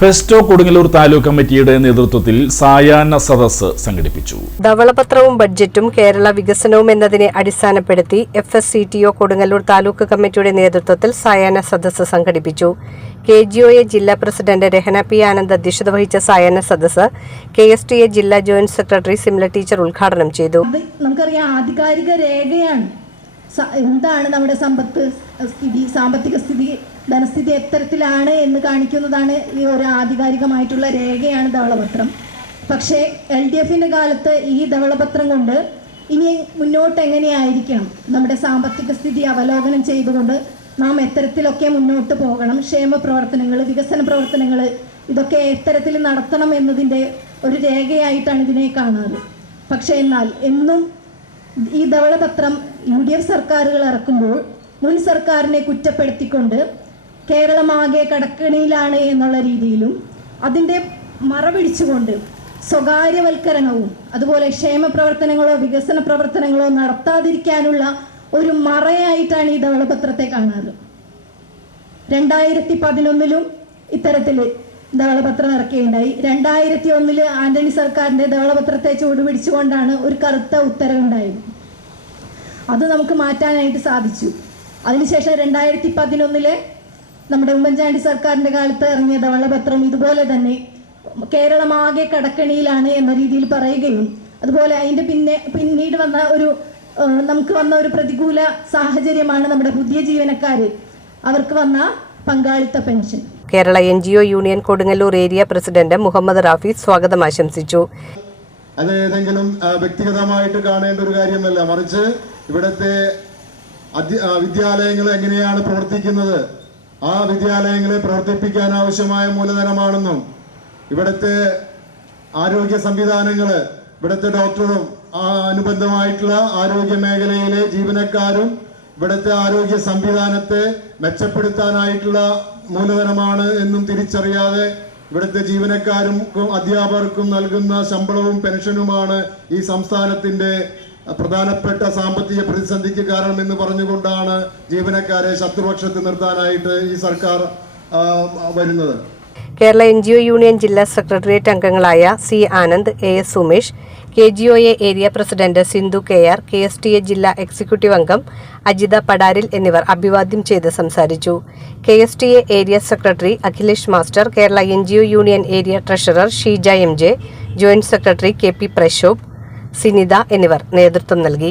ഫെസ്റ്റോ കൊടുങ്ങല്ലൂർ താലൂക്ക് കമ്മിറ്റിയുടെ നേതൃത്വത്തിൽ സായാഹ്ന സദസ്സ് സംഘടിപ്പിച്ചു. ധവളപത്രവും ബഡ്ജറ്റും കേരള വികസനവും എന്നതിനെ അടിസ്ഥാനപ്പെടുത്തി FSCTO കൊടുങ്ങല്ലൂർ താലൂക്ക് കമ്മിറ്റിയുടെ നേതൃത്വത്തിൽ സായാഹ്ന സദസ്സ് സംഘടിപ്പിച്ചു. KGOA ജില്ലാ പ്രസിഡന്റ് രഹന P. ആനന്ദ് അധ്യക്ഷത വഹിച്ച സായാഹ്ന സദസ്സ് KSTA ജില്ലാ ജോയിന്റ് സെക്രട്ടറി സിംല ടീച്ചർ ഉദ്ഘാടനം ചെയ്തു. നമുക്കറിയാം, ആധികാരിക രേഖയാണ് എന്താണ് നമ്മുടെ സാമ്പത്തിക സ്ഥിതി, ധനസ്ഥിതി എത്തരത്തിലാണ് എന്ന് കാണിക്കുന്നതാണ് ഈ ഒരു ആധികാരികമായിട്ടുള്ള രേഖയാണ് ധവളപത്രം. പക്ഷേ LDFന്റെ കാലത്ത് ഈ ധവളപത്രം കൊണ്ട് ഇനി മുന്നോട്ട് എങ്ങനെയായിരിക്കണം, നമ്മുടെ സാമ്പത്തിക സ്ഥിതി അവലോകനം ചെയ്തുകൊണ്ട് നാം എത്തരത്തിലൊക്കെ മുന്നോട്ട് പോകണം, ക്ഷേമ പ്രവർത്തനങ്ങൾ, വികസന പ്രവർത്തനങ്ങൾ ഇതൊക്കെ എത്തരത്തിൽ നടത്തണം എന്നതിൻ്റെ ഒരു രേഖയായിട്ടാണ് ഇതിനെ കാണാറ്. പക്ഷേ എന്നാൽ എന്നും ഈ ധവളപത്രം UDF സർക്കാരുകൾ ഇറക്കുമ്പോൾ മുൻ സർക്കാരിനെ കുറ്റപ്പെടുത്തിക്കൊണ്ട് കേരളമാകെ കടക്കണിയിലാണ് എന്നുള്ള രീതിയിലും അതിൻ്റെ മറപിടിച്ചുകൊണ്ട് സ്വകാര്യവൽക്കരണവും അതുപോലെ ക്ഷേമ പ്രവർത്തനങ്ങളോ വികസന പ്രവർത്തനങ്ങളോ നടത്താതിരിക്കാനുള്ള ഒരു മറയായിട്ടാണ് ഈ ധവളപത്രത്തെ കാണാറ്. 2011 ഇത്തരത്തിൽ ധവളപത്രം ഇറക്കുകയുണ്ടായി. 2001 ആന്റണി സർക്കാരിൻ്റെ ധവളപത്രത്തെ ചൂടുപിടിച്ചുകൊണ്ടാണ് ഒരു കറുത്ത ഉത്തരവുണ്ടായത്. അത് നമുക്ക് മാറ്റാനായിട്ട് സാധിച്ചു. അതിനുശേഷം 2011 നമ്മുടെ ഉമ്മൻചാണ്ടി സർക്കാരിൻ്റെ കാലത്ത് ഇറങ്ങിയ ധവളപത്രം ഇതുപോലെ തന്നെ കേരളമാകെ കടക്കണിയിലാണ് എന്ന രീതിയിൽ പറയുകയും അതുപോലെ അതിൻ്റെ പിന്നീട് നമുക്ക് വന്ന ഒരു പ്രതികൂല സാഹചര്യമാണ് നമ്മുടെ പുതിയ ജീവനക്കാർ അവർക്ക് വന്ന പങ്കാളിത്ത pension. Kerala NGO union Kodungallur area president Muhammad Rafi സ്വാഗതം ആശംസിച്ചു. അത് ഏതെങ്കിലും വ്യക്തിഗതമായിട്ട് കാണേണ്ട ഒരു കാര്യമല്ല, മറിച്ച് ഇവിടുത്തെ വിദ്യാലയങ്ങൾ എങ്ങനെയാണ് പ്രവർത്തിക്കുന്നത്, ആ വിദ്യാലയങ്ങളെ പ്രവർത്തിപ്പിക്കാൻ ആവശ്യമായ മൂലധനമാണെന്നും ഇവിടുത്തെ ആരോഗ്യ സംവിധാനങ്ങൾ, ഇവിടുത്തെ ഡോക്ടറും അനുബന്ധമായിട്ടുള്ള ആരോഗ്യ മേഖലയിലെ ജീവനക്കാരും ഇവിടുത്തെ ആരോഗ്യ സംവിധാനത്തെ മെച്ചപ്പെടുത്താനായിട്ടുള്ള മൂലധനമാണ് എന്നും തിരിച്ചറിയാതെ ഇവിടുത്തെ ജീവനക്കാർക്കും അധ്യാപകർക്കും നൽകുന്ന ശമ്പളവും പെൻഷനുമാണ് ഈ സംസ്ഥാനത്തിന്റെ പ്രധാനപ്പെട്ട സാമ്പത്തിക പ്രതിസന്ധിക്ക് കാരണം എന്ന് പറഞ്ഞുകൊണ്ടാണ് ജീവനക്കാരെ ശത്രുപക്ഷത്ത് നിർത്താനായിട്ട് ഈ സർക്കാർ വരുന്നത്. കേരള NGO യൂണിയൻ ജില്ലാ സെക്രട്ടേറിയറ്റ് അംഗങ്ങളായ C. Anand, AS Sumesh, KGOA area president Sindhu KR, KSTA ജില്ലാ എക്സിക്യൂട്ടീവ് അംഗം അജിത പടാരിൽ എന്നിവർ അഭിവാദ്യം ചെയ്ത് സംസാരിച്ചു. KSTA area secretary Akhilesh master, Kerala NGO union area treasurer Sheeja MJ, joint secretary KP Prashobh, Sinitha എന്നിവർ നേതൃത്വം നൽകി.